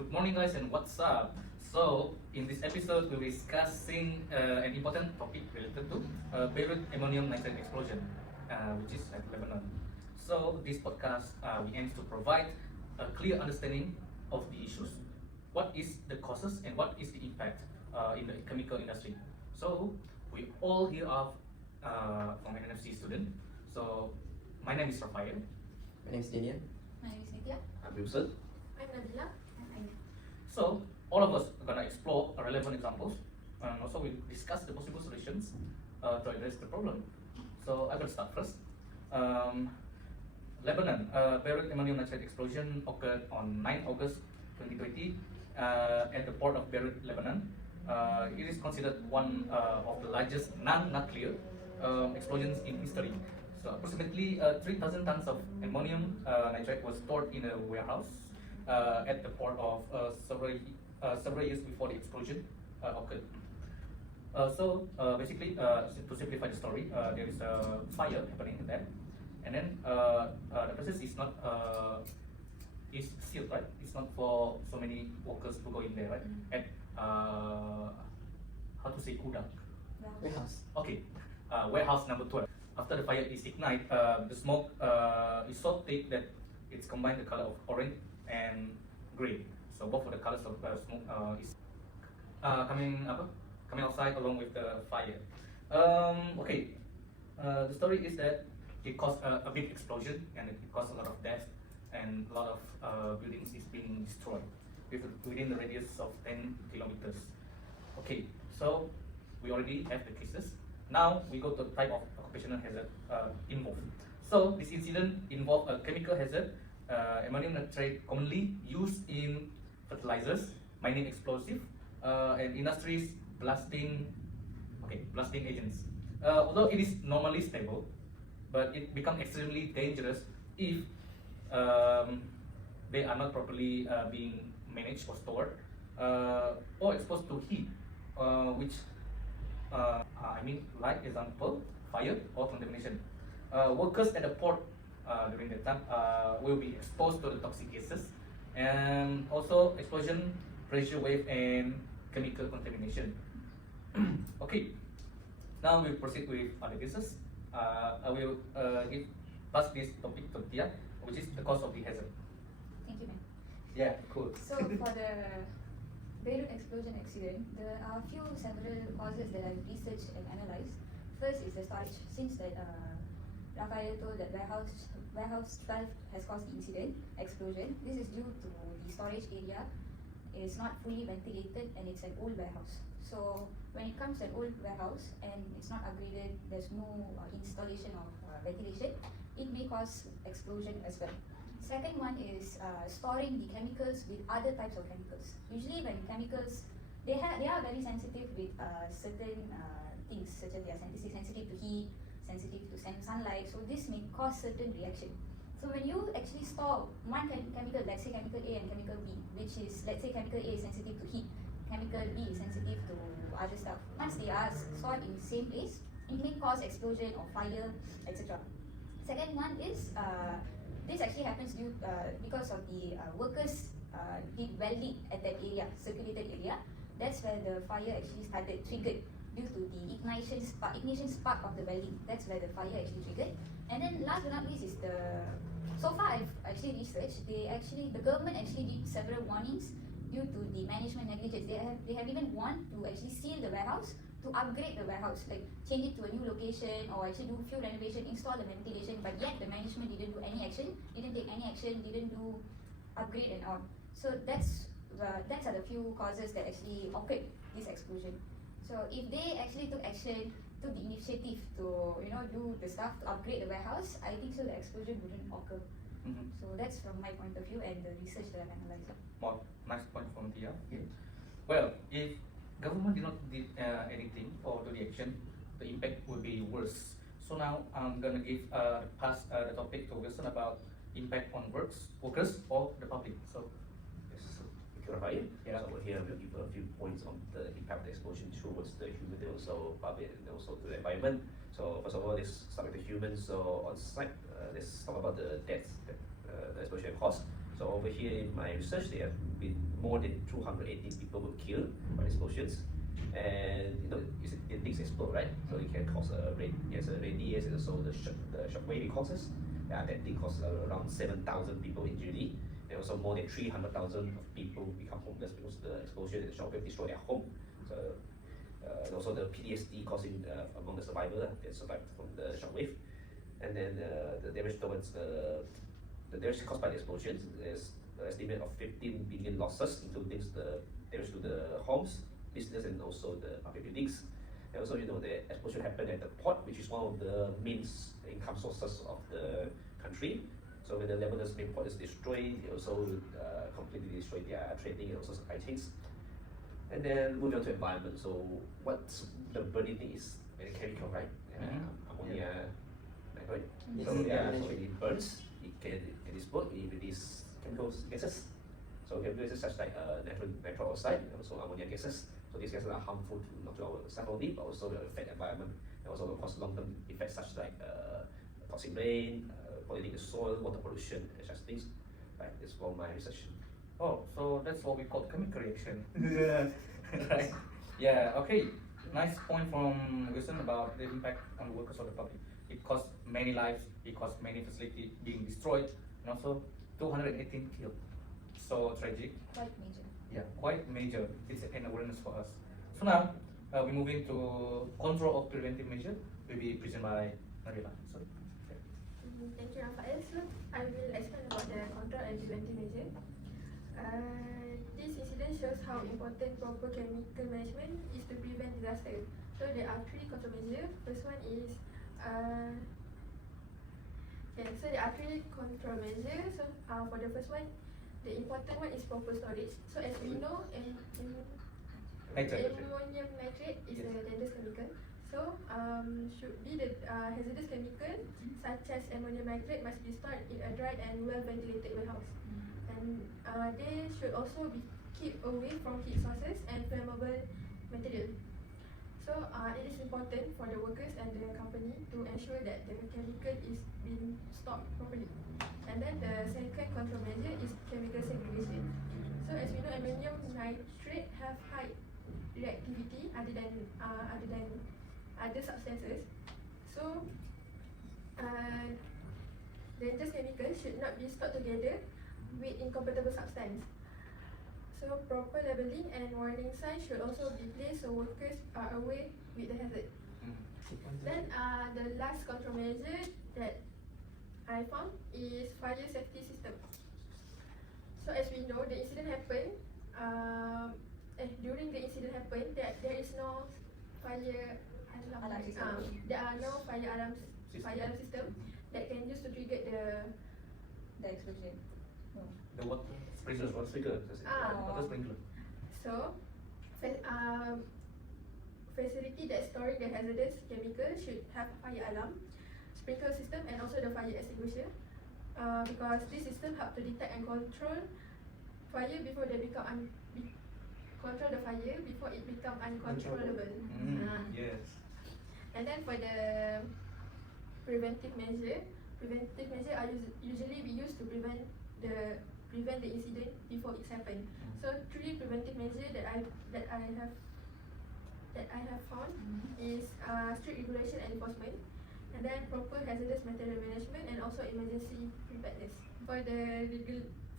Good morning, guys, and what's up? So, in this episode, we'll be discussing an important topic related to Beirut ammonium nitrate explosion, which is at Lebanon. So, this podcast we aims to provide a clear understanding of the issues, what is the causes, and what is the impact in the chemical industry. So, we all here are from an NFC student. So, my name is Rafael. My name is Daniel. My name is Nitya. I'm Wilson. I'm Nabila. I'm Aina. So, all of us are gonna explore relevant examples and also we discuss the possible solutions to address the problem. So, I will start first. Lebanon, Beirut ammonium nitrate explosion occurred on 9 August 2020 at the port of Beirut, Lebanon. It is considered one of the largest non-nuclear explosions in history. So approximately 3,000 tons of ammonium nitrate was stored in a warehouse at the port of several years before the explosion occurred. Basically, to simplify the story, there is a fire happening there, and then the process is not is sealed, right? It's not for so many workers to go in there, right? At how to say gudang? Warehouse. Okay, warehouse number 12. After the fire is ignited, the smoke is so thick that it's combined the color of orange and gray. So both of the colors of smoke is coming outside along with the fire. The story is that it caused a big explosion and it caused a lot of death and a lot of buildings is being destroyed within the radius of 10 kilometers. Okay, so we already have the cases. Now we go to the type of occupational hazard involved. So this incident involved a chemical hazard, ammonium nitrate commonly used in fertilizers, mining explosive, and industries blasting agents. Although it is normally stable, but it becomes extremely dangerous if they are not properly being managed or stored or exposed to heat, which like example, fire or contamination. Workers at the port during that time will be exposed to the toxic gases and also explosion, pressure wave, and chemical contamination. Okay, now we'll proceed with other cases. I will pass this topic to Tia, which is the cause of the hazard. Thank you, ma'am. Yeah, cool. So for the Beirut explosion accident, there are several causes that I've researched and analyzed. First is the storage. Since that Rafael told that warehouse 12 has caused the explosion. This is due to the storage area is not fully ventilated and it's an old warehouse. So when it comes to an old warehouse and it's not upgraded, there's no installation of ventilation, it may cause explosion as well. Second one is storing the chemicals with other types of chemicals. Usually when chemicals, they are very sensitive with certain things, such as they are sensitive to heat, sensitive to sunlight, so this may cause certain reaction. So when you actually store one chemical, let's say chemical A and chemical B, which is, let's say chemical A is sensitive to heat, chemical B is sensitive to other stuff. Once they are stored in the same place, it may cause explosion or fire, etc. Second one is this actually happens because of the workers did welding at that area, circulated area. That's where the fire actually triggered due to the ignition spark of the welding. That's where the fire actually triggered. And then last but not least is so far I've actually researched, the government actually did several warnings due to the management negligence. They have even warned to actually seal the warehouse, to upgrade the warehouse, like change it to a new location or actually do few renovation, install the ventilation, but yet the management didn't do any action, didn't take any action, didn't do upgrade and all. So that's are the few causes that actually occurred this explosion. So if they actually took the initiative to do the stuff to upgrade the warehouse, I think so the explosion wouldn't occur. So that's from my point of view and the research that I've analyzed. Well, nice point from Tia. Yeah. Well, if government did not do anything or do the action, the impact will be worse. So now I'm gonna pass the topic to Wilson about impact on workers or the public. So Yes, thank you, Rafael. Yeah. So here we'll give a few points on the impact of the explosion towards the human and also public and also to the environment. So first of all, let's start with the humans. So on site, let's talk about the deaths that the explosion caused. So over here in my research, there have been more than 280 people were killed by explosions. And things explode, right? So it can cause a radius and also the shockwave it causes. That thing causes around 7,000 people injury, and also more than 300,000 people become homeless because the explosion and the shockwave destroy their home. So and also the PTSD causing among the survivors that survived from the shockwave, and then the damage towards the damage caused by the explosions is an estimate of 15 billion losses, including the damage to the homes, business, and also the public buildings. And also, the explosion happened at the port, which is one of the main income sources of the country. So when the Lebanon's main port is destroyed, they also completely destroy their trading and also supply chains. And then moving on to environment. So what's the burning thing is very chemical, right? Ammonia, right? Yes. So Yeah. so when it burns, it can explode, it release chemical gases. So chemical gases such like nitro oxide and also ammonia gases. So these gases are harmful to not to ourselves only, but also will affect the environment and also will cause long-term effects such like toxic rain, polluting the soil, water pollution, and such things. Right, it's from my research. Oh, so that's what we call chemical reaction. Right? Yeah, okay. Nice point from Wilson about the impact on the workers or the public. It cost many lives, it cost many facilities being destroyed, and also 218 killed. So tragic. Quite major. Yeah, quite major. It's an awareness for us. So now, we're moving to control of preventive measure. Will be presented by Nabila. Sorry. Thank you, Rafael. So I will explain about the control and preventive measure. This incident shows how important proper chemical management is to prevent disaster. So there are 3 control measures. First one is so there are 3 control measures. So for the first one, the important one is proper storage. So as we know, ammonium nitrate is a dangerous chemical. So should be the hazardous chemical such as ammonium nitrate must be stored in a dry and well ventilated warehouse. And they should also be kept away from heat sources and flammable material. So it is important for the workers and the company to ensure that the chemical is being stored properly. And then the second control measure is chemical segregation. So as we know, ammonium nitrate have high reactivity other than other substances. So dangerous chemicals should not be stored together with incompatible substance. So proper labeling and warning signs should also be placed so workers are aware with the hazard. Then the last control measure that I found is fire safety system. So as we know, the incident happened. During the incident happened, there is no fire Alarm system. There are no fire alarm system that can use to trigger The explosion. No. The water sprinkler. Water sprinkler. Water sprinkler. So, facility that storing the hazardous chemical should have fire alarm, sprinkler system, and also the fire extinguisher. Because this system help to detect and control fire before they become control the fire before it become uncontrollable. Yes. And then for the preventive measure are usually be used to prevent the incident before it's happened. So 3 preventive measures that I have found is strict regulation and enforcement, and then proper hazardous material management, and also emergency preparedness.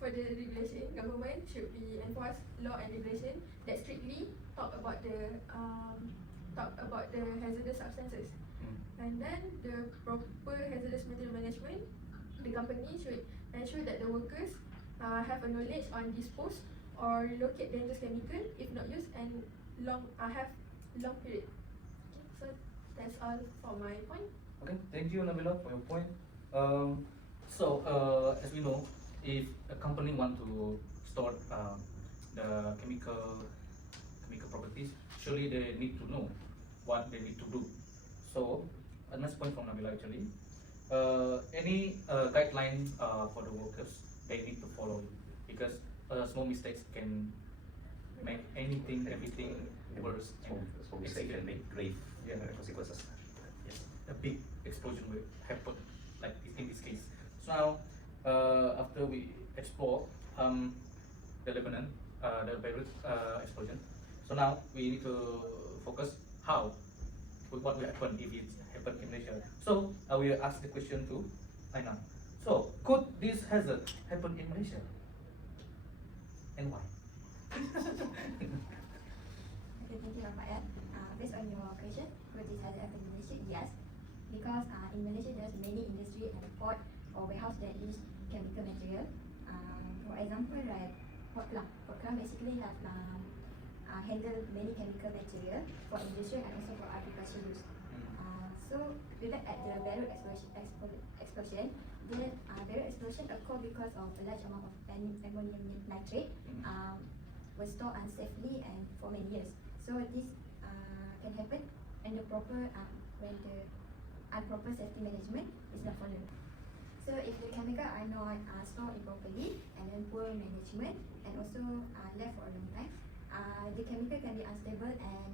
For the regulation, government should be enforce law and regulation that strictly talk about the hazardous substances. And then the proper hazardous material management, the company should ensure that the workers have a knowledge on dispose or relocate dangerous chemical if not used and have long period. Okay, so that's all for my point. Okay, thank you, Nabila, for your point. As we know, if a company want to store the chemical properties, surely they need to know what they need to do. So, a nice point from Nabila actually. Any guideline for the workers they need to follow, because small mistakes can make everything worse. Small mistake can make grave consequences. Yes, a big explosion will happen, like in this case. So now, after we explore the Lebanon, the Beirut explosion. So now we need to focus how, what will happen if it happen in Malaysia. So I will ask the question to Aina. So could this hazard happen in Malaysia, and why? Okay, thank you, Rafael. Based on your question, could this hazard happen in Malaysia? Yes, because in Malaysia there's many industry and port or warehouse that use chemical material. For example, right, Port Klang basically have handle many chemical material for industry and also for agriculture use. So we look at the Beirut explosion. The Beirut explosion occurred because of a large amount of ammonium nitrate was stored unsafely and for many years. So this can happen when the improper safety management is not followed. So if the chemical are not stored improperly and then poor management and also left for a long time, the chemical can be unstable and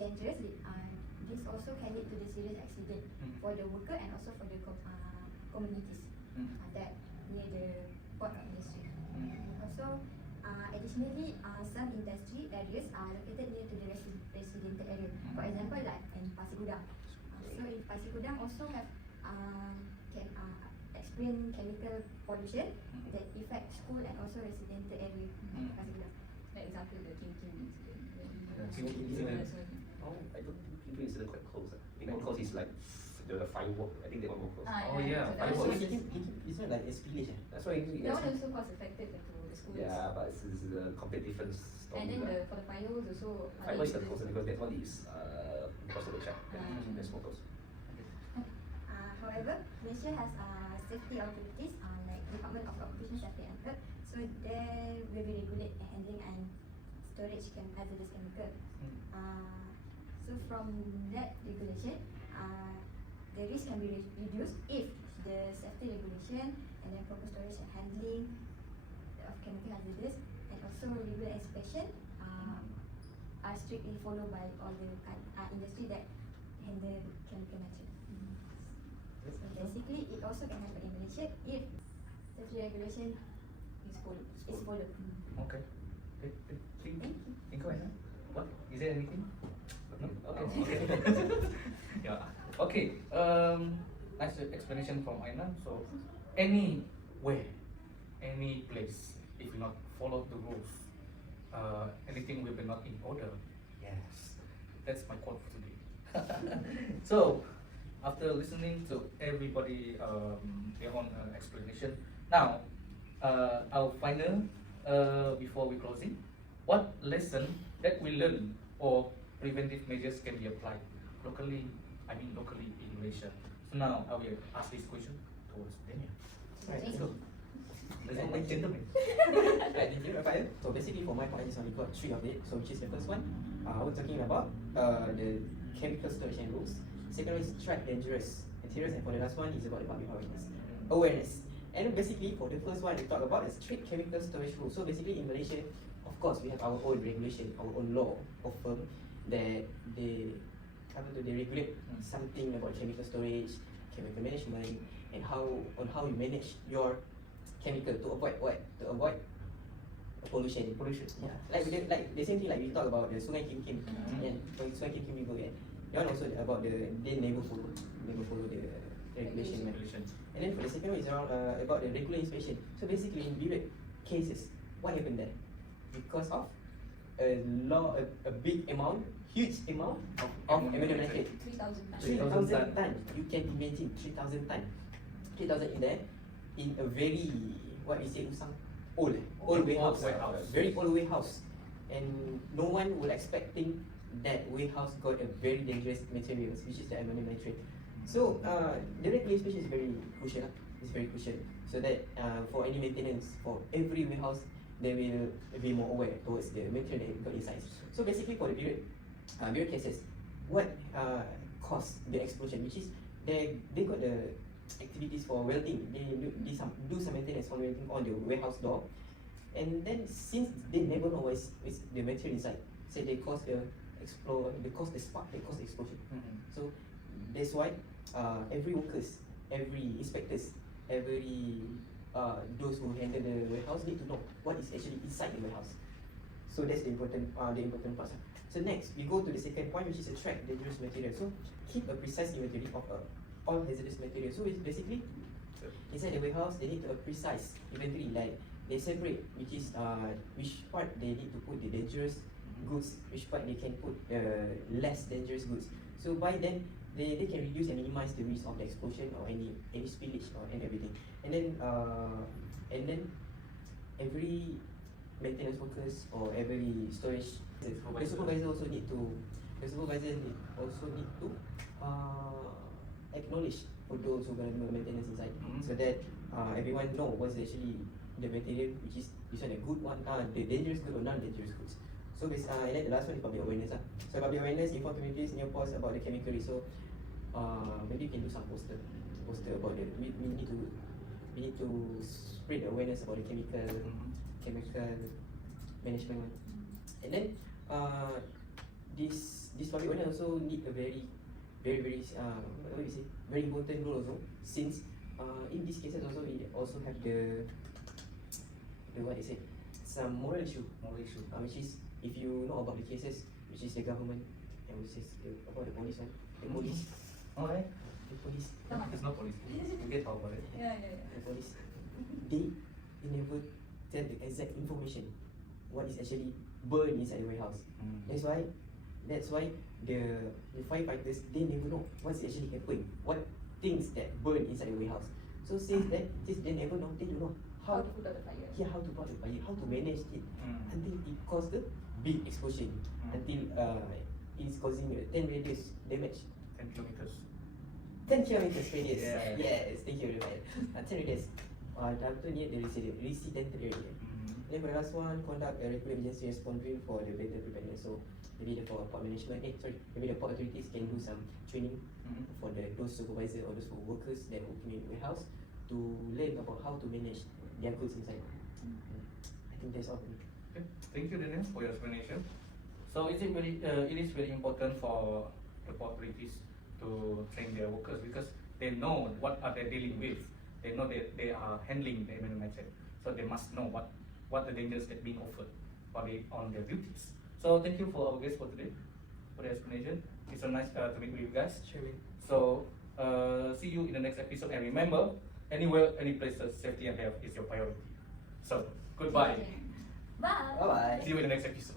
dangerous. This also can lead to the serious accident for the worker and also for the communities that near the port of industry. Also, additionally, some industry areas are located near to the residential area. For example, like in Pasir Gudang. So in Pasir Gudang also have can experience chemical pollution that affect school and also residential area like Pasir Gudang. For example, the Kim incident. Oh, I don't think Pintu incident quite close. I think more close is like the firework. I think they were more close. Oh yeah, so fireworks. It's not like spillage. That's why that one also cause affected to the schools. yeah, but it's a completely different story. And then for the fireworks also. Firework is the closer because that one is because of the check. That's more close. However, Malaysia has safety authorities like Department of Occupational Safety and Health, so they will be regulate the handling and storage hazardous chemical. So from that regulation, the risk can be reduced if the safety regulation and then proper storage and handling of chemical hazardous and also regular inspection are strictly followed by all the industry that handle chemical material. So basically, it also can happen in Malaysia if safety regulation is followed. Okay. Thank Thank you. you, Aina. What? Is there anything? No? Okay. Yeah. Okay. Nice explanation from Aina. So, anywhere, any place, if we not follow the rules, anything will be not in order. Yes. That's my quote for today. So, after listening to everybody their own explanation, now our final before we closing, what lesson that we learn or preventive measures can be applied locally? I mean locally in Malaysia. So now I will ask this question towards Daniel. Right, Thank so, Let's go, gentlemen. right, thank you, Rafael. So basically for my part, I just only got 3 of it. So which is the first one, we're talking about the chemical storage and rules. Second one is strike dangerous materials, and for the last one is about the public awareness. And basically for the first one, we talk about the strict chemical storage rules. So basically in Malaysia, of course, we have our own regulation, our own law of firm that they regulate something about chemical storage, chemical management, and how you manage your chemical to avoid what? To avoid pollution. Yeah. Like the same thing like we talk about the Sungai Kim Kim. Yeah. For Sungai Kim Kim River, yeah. That one also about they never follow the regulation. And then for the second one is around about the regular inspection. So basically in Beirut cases, what happened there? Because of a big amount, huge amount of ammonium nitrate. 3,000 tons. You can imagine 3,000 tons. 3,000 in there in a very what we say old warehouse. Very old warehouse. And no one will expecting that warehouse got a very dangerous materials, which is the ammonium nitrate. So the regular inspection is very crucial. It's very crucial. So that for any maintenance for every warehouse, they will be more aware towards the material that got inside. So basically for the Beirut cases, what caused the explosion, which is they got the activities for welding. They do some maintenance for welding on the warehouse door, and then since they never know what's the material inside, so they cause the spark, they cause the explosion. So that's why every workers, every inspectors, every those who handle the warehouse need to know what is actually inside the warehouse. So that's the important part. So next, we go to the second point, which is track dangerous material. So keep a precise inventory of all hazardous material. So it's basically inside the warehouse, they need to a precise inventory, like they separate which part they need to put the dangerous goods, which part they can put less dangerous goods. So by then they can reduce and minimize the risk of the explosion or any spillage and everything. And then every maintenance workers or every storage, the supervisor also need to acknowledge for those who are going to do maintenance inside, so that everyone know what's actually the material, which is this one a good one, the dangerous good or non-dangerous goods. So and then the last one is public awareness. So public awareness, inform communities, new posts about the chemical risk. So maybe you can do some poster about the we need to spread awareness about the chemical management one. And then this public awareness also need a very very important role also, since in these cases also we also have the what they say, some moral issue, which is if you know about the cases, which is the government, and which is about the police one, Alright. the police, There's no police. We get talk about it. Yeah. the police, they never tell the exact information what is actually burned inside the warehouse. That's why the firefighters, they never know what's actually happened, what things that burn inside the warehouse. So since they never know, they don't know How to put out the fire. how to put out the fire, how to manage it until it caused a big explosion, until it's causing a 10 radius damage. 10 kilometers. 10 kilometers radius. Yeah. Yes, thank you very much. 10 radius. After near the resident area. Then the last one, conduct a regular emergency response drill for the better preparedness. So maybe the port management, maybe the port authorities can do some training for those supervisors or those workers that working in the warehouse to learn about how to manage their goods inside. I think that's all. Okay. Thank you, Daniel, for your explanation. So it is very important for the port authorities to train their workers, because they know what are they dealing with. They know that they are handling the environment, so they must know what the dangers that being offered on their duties. So thank you for our guest for today, for the explanation. It's so nice to meet with you guys. Sure. So see you in the next episode, and remember, anywhere, any places, safety and health is your priority. So goodbye. Bye. Bye bye. See you in the next episode.